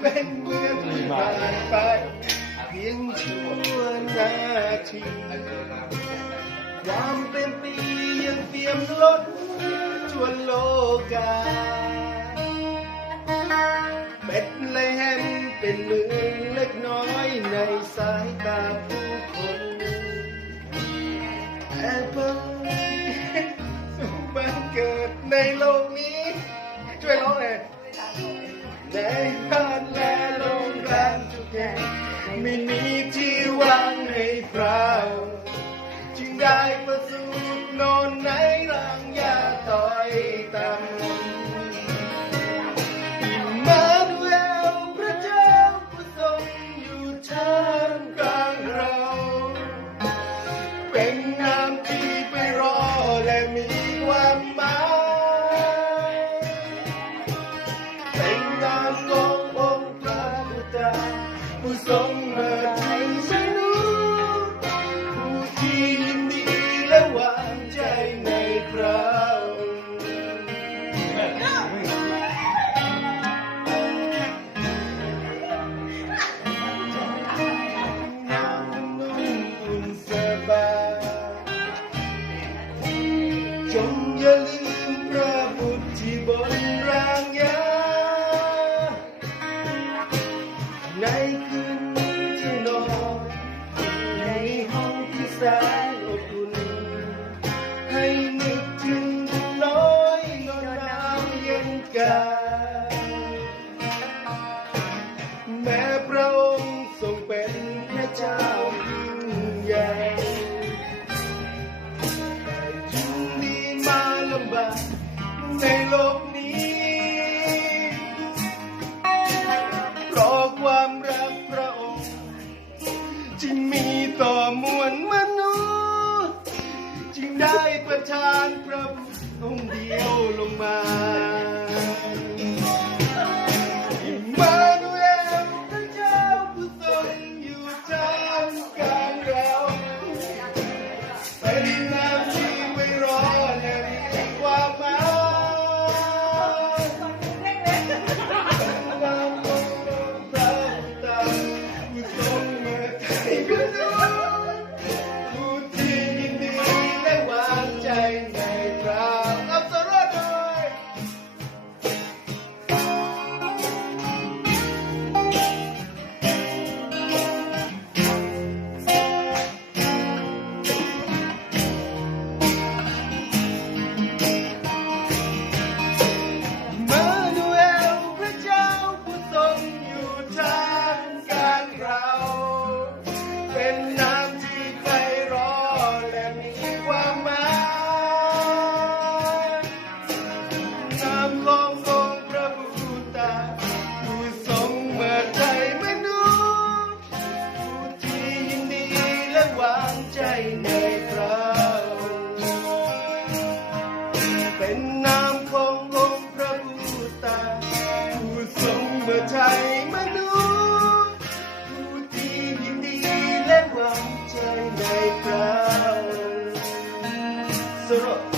เป็นเหมือนไม่านไปเพียงชั่วนาทีความเป็นปียังเตรียมล้นชวนโลกาเป็ดเลยแห่งเป็นเมืองเล็กน้อยในสายตาผู้คนแต่เพิ่งบันเกิดในโลกนี้ ช่วยร้องเลยใน ค่ไม่มีที่วางในเปล่าจึงได้ประสูตนอนในรัง ส่งมาให้ฉันูผู้ที่ยินดีและวางใจในคราวจง ได้ประชานพระองค์เดียวลงมา stirrup.